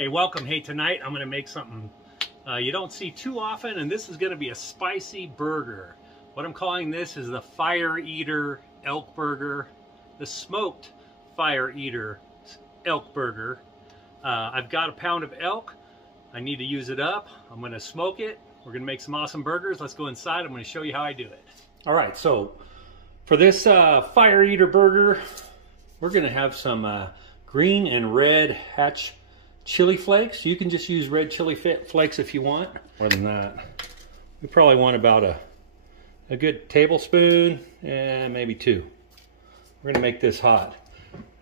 Hey, welcome. Hey, tonight I'm going to make something you don't see too often, and this is going to be a spicy burger. What I'm calling this is the Fire Eater Elk Burger, the Smoked Fire Eater Elk Burger. I've got a pound of elk. I need to use it up. I'm going to smoke it. We're going to make some awesome burgers. Let's go inside. I'm going to show you how I do it. All right, so for this Fire Eater burger, we're going to have some green and red Hatch chili flakes. You can just use red chili flakes if you want. More than that, we probably want about a good tablespoon and maybe two. We're gonna make this hot,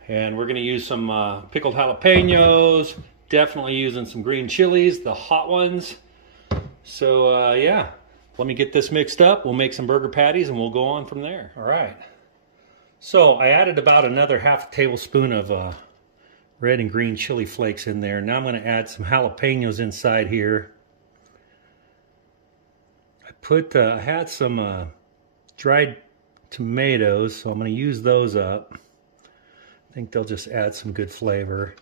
and we're gonna use some pickled jalapenos. Definitely using some green chilies, the hot ones. So yeah, let me get this mixed up. We'll make some burger patties and we'll go on from there. All right, so I added about another half tablespoon of red and green chili flakes in there. Now I'm going to add some jalapenos inside here. I had some dried tomatoes, so I'm going to use those up. I think they'll just add some good flavor.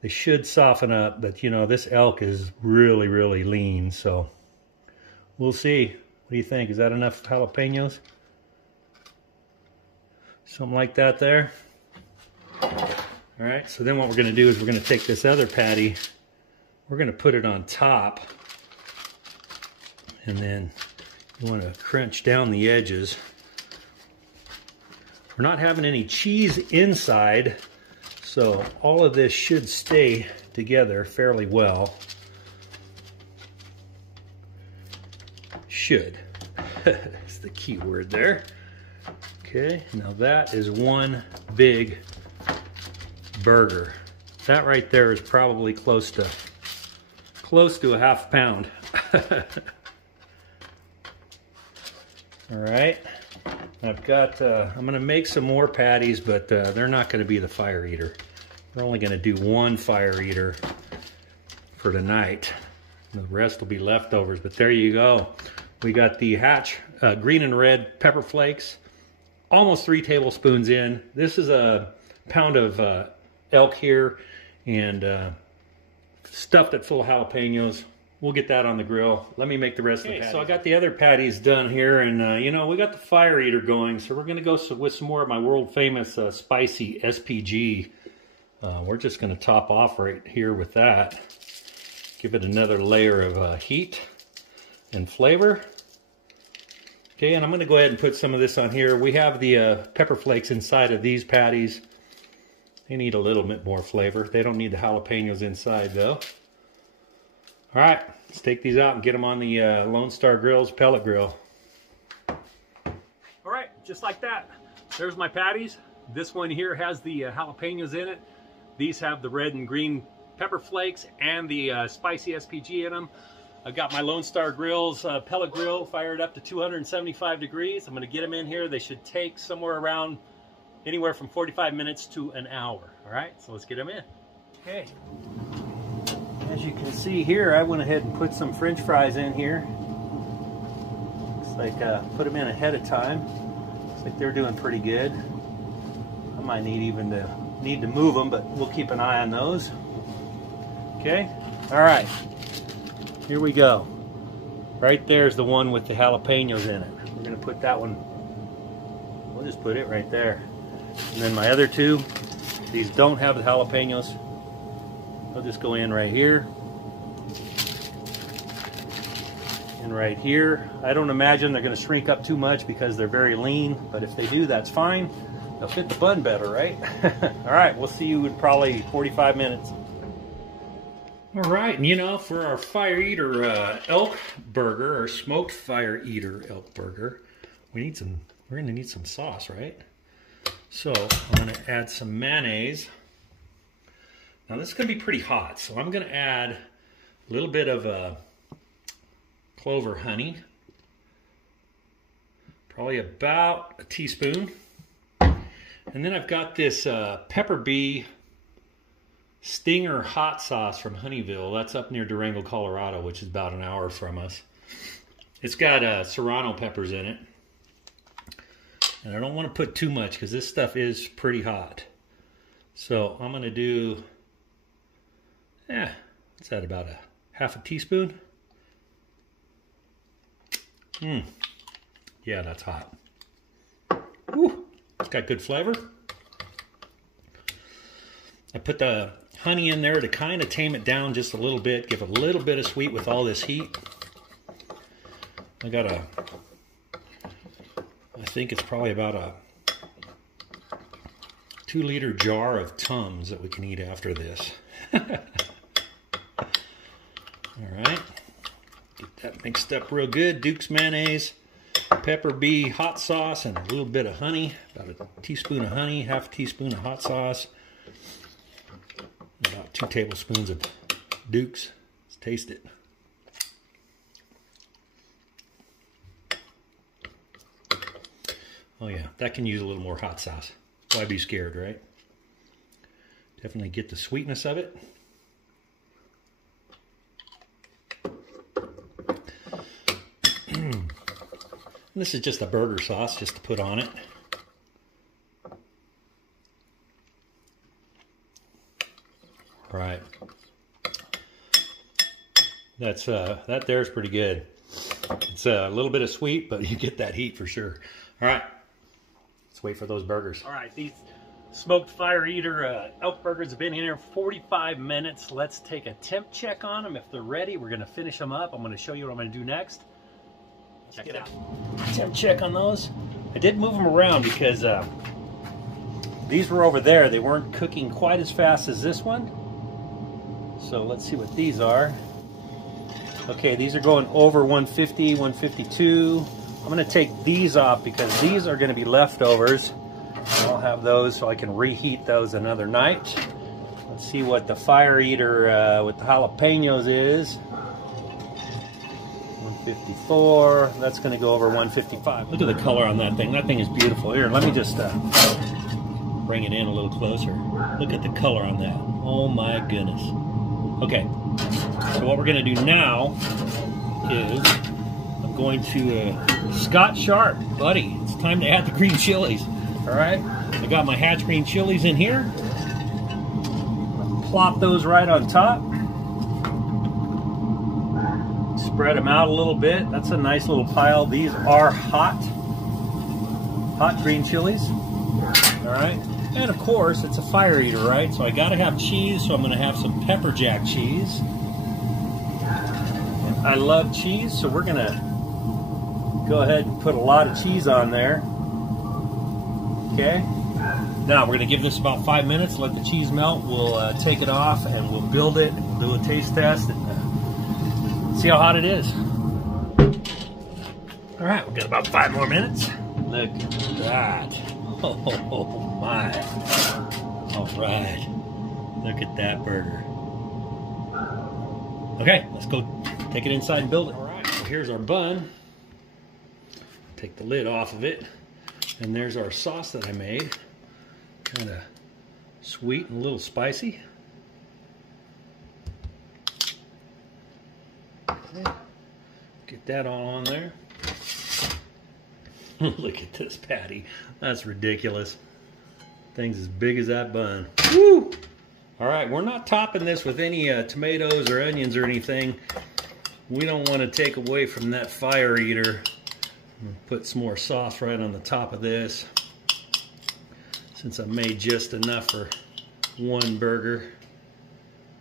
They should soften up, but you know, this elk is really, really lean, so we'll see. What do you think? Is that enough jalapenos? Something like that there. All right, so then what we're going to do is we're going to take this other patty, we're going to put it on top, and then you want to crunch down the edges. We're not having any cheese inside, so all of this should stay together fairly well. Should. That's the key word there. Okay, now that is one big burger. That right there is probably close to a half pound. All right, I've got I'm gonna make some more patties, but they're not going to be the Fire Eater. We're only going to do one Fire Eater for tonight. The rest will be leftovers, but there you go. We got the Hatch green and red pepper flakes, almost 3 tablespoons in. This is a pound of elk here, and stuffed it full of jalapenos. We'll get that on the grill. Let me make the rest of the patties. So I got the other patties done here, and you know, we got the Fire Eater going, so we're going to go with some more of my world famous spicy SPG. We're just going to top off right here with that. Give it another layer of heat and flavor. Okay, and I'm going to go ahead and put some of this on here. We have the pepper flakes inside of these patties. They need a little bit more flavor. They don't need the jalapenos inside though. All right, let's take these out and get them on the Lone Star Grillz pellet grill. All right, just like that. There's my patties. This one here has the jalapenos in it. These have the red and green pepper flakes and the spicy SPG in them. I've got my Lone Star Grillz pellet grill fired up to 275 degrees. I'm gonna get them in here. They should take somewhere around anywhere from 45 minutes to an hour. All right, so let's get them in. Okay, as you can see here, I went ahead and put some French fries in here. Looks like put them in ahead of time. Looks like they're doing pretty good. I might need to move them, but we'll keep an eye on those. Okay, all right, here we go. Right there's the one with the jalapenos in it. We're gonna put that one, we'll just put it right there. And then my other two, these don't have the jalapenos. They'll just go in right here. And right here. I don't imagine they're going to shrink up too much because they're very lean, but if they do, that's fine. They'll fit the bun better, right? All right, we'll see you in probably 45 minutes. All right, and you know, for our Fire Eater elk burger, or smoked Fire Eater elk burger, we're going to need some sauce, right? So I'm going to add some mayonnaise. Now this is going to be pretty hot, so I'm going to add a little bit of clover honey, probably about a teaspoon. And then I've got this Pepper Bee Stinger hot sauce from Honeyville. That's up near Durango, Colorado, which is about an hour from us. It's got serrano peppers in it. And I don't want to put too much because this stuff is pretty hot. So I'm going to do Yeah, what's that, about a half a teaspoon? Yeah, that's hot. Ooh, it's got good flavor. I put the honey in there to kind of tame it down just a little bit, give it a little bit of sweet with all this heat. I got I think it's probably about a 2-liter jar of Tums that we can eat after this. All right, get that mixed up real good. Duke's mayonnaise, pepper bee hot sauce, and a little bit of honey, about a teaspoon of honey, half a teaspoon of hot sauce, about 2 tablespoons of Duke's. Let's taste it. Oh yeah, that can use a little more hot sauce. Why be scared, right? Definitely get the sweetness of it. This is just a burger sauce, just to put on it. Right. That there's pretty good. It's a little bit of sweet, but you get that heat for sure. All right, let's wait for those burgers. All right, these smoked fire eater elk burgers have been in here 45 minutes. Let's take a temp check on them. If they're ready, we're gonna finish them up. I'm gonna show you what I'm gonna do next. Check it out. Temp check on those. I did move them around because these were over there. They weren't cooking quite as fast as this one. So let's see what these are. Okay, these are going over 150, 152. I'm gonna take these off because these are gonna be leftovers. I'll have those so I can reheat those another night. Let's see what the fire eater with the jalapenos is. 154, that's gonna go over 155. Look at the color on that thing. That thing is beautiful. Here, let me just bring it in a little closer. Look at the color on that. Oh my goodness. Okay, so what we're gonna do now is I'm going to, Scott Sharp, buddy, it's time to add the green chilies. All right, I got my hatch green chilies in here. Plop those right on top. Spread them out a little bit. That's a nice little pile. These are hot green chilies. All right, and of course it's a fire eater, right? So I gotta have cheese, so I'm gonna have some pepper jack cheese. And I love cheese, so we're gonna go ahead and put a lot of cheese on there. Okay, now we're gonna give this about 5 minutes, let the cheese melt. We'll take it off and we'll build it, and we'll do a taste test and see how hot it is. All right, we've got about 5 more minutes. Look at that. Oh my. All right, look at that burger. Okay, let's go take it inside and build it. All right, so here's our bun. Take the lid off of it. And there's our sauce that I made. Kind of sweet and a little spicy. Okay. Get that all on there. Look at this patty. That's ridiculous. Thing's as big as that bun. Woo! All right, we're not topping this with any tomatoes or onions or anything. We don't want to take away from that fire eater. Put some more sauce right on the top of this, since I made just enough for one burger.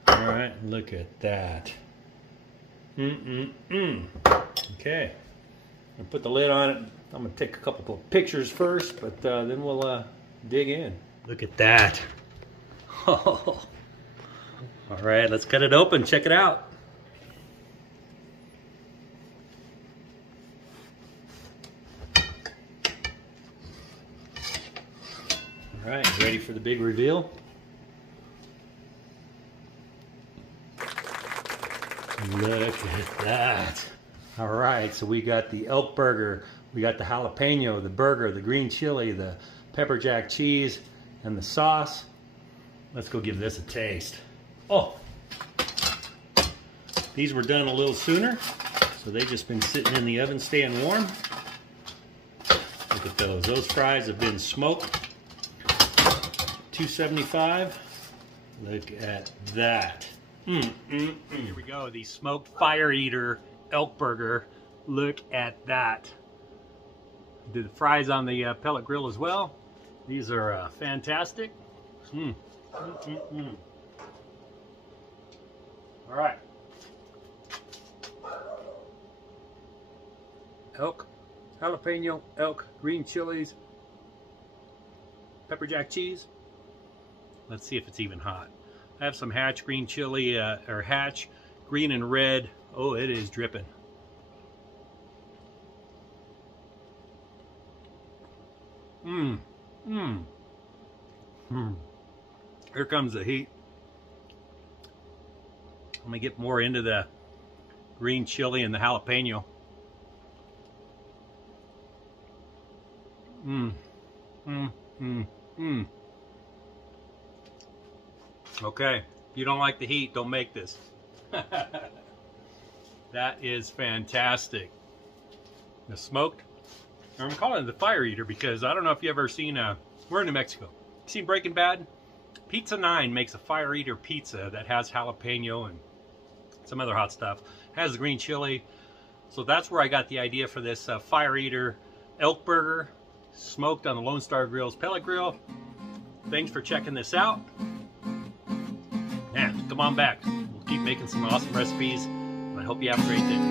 All right, look at that. Okay, I'll put the lid on it. I'm gonna take a couple of pictures first, but then we'll dig in. Look at that. Oh. All right, let's cut it open. Check it out. All right, ready for the big reveal? Look at that. All right, so we got the elk burger, we got the jalapeno, the burger, the green chili, the pepper jack cheese, and the sauce. Let's go give this a taste. Oh, these were done a little sooner, so they've just been sitting in the oven staying warm. Look at those. Those fries have been smoked. 275. Look at that. Here we go, the smoked fire eater elk burger. Look at that. Did the fries on the pellet grill as well. These are fantastic. All right. Elk, jalapeno, elk, green chilies, pepper jack cheese. Let's see if it's even hot. I have some Hatch green chili, or Hatch green and red. Oh, it is dripping. Here comes the heat. Let me get more into the green chili and the jalapeno. Okay, if you don't like the heat, don't make this. That is fantastic. The smoked, I'm calling it the fire eater because I don't know if you ever seen we're in New Mexico. Seen Breaking Bad? Pizza 9 makes a fire eater pizza that has jalapeno and some other hot stuff. Has the green chili. So that's where I got the idea for this fire eater elk burger, smoked on the Lone Star Grillz pellet grill. Thanks for checking this out. And come on back. We'll keep making some awesome recipes. And I hope you have a great day.